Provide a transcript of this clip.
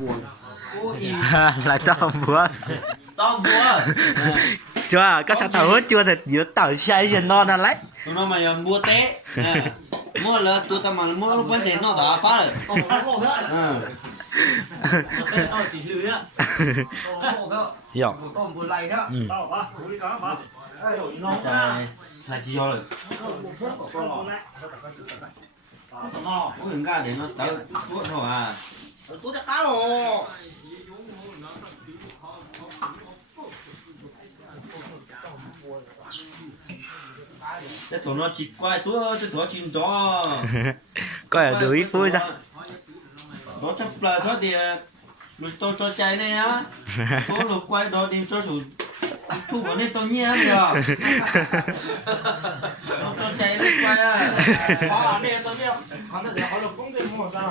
buồn. Lại tao búa. Tao búa. Chưa, các sản thảo hết chưa rồi nhớ tao say rồi non là lấy. Tụi nó mày mua té. Mua là tụi tao mà mua vấn đề nó đã phá rồi. Không có ngộ nữa. Nó chỉ lười á. Không có ngộ nữa. Hiểu. Còn buồn lầy đó. Là chỉ do rồi. Có những cái để nó tới tuốt thôi à. Tuốt chắc cá rồi. Cái thổ nó chích quay tuốt, cái thổ chim chó. Coi ở đuối vui ra. Nó chắc là cho thì lúc tôi cho chạy này á. Tôi lúc quay đó thì cho chủ thu của nên tôi nhé được. Nó cho chạy lúc quay á. Này tôi biết, hắn là để họ lục cũng đi mua ra.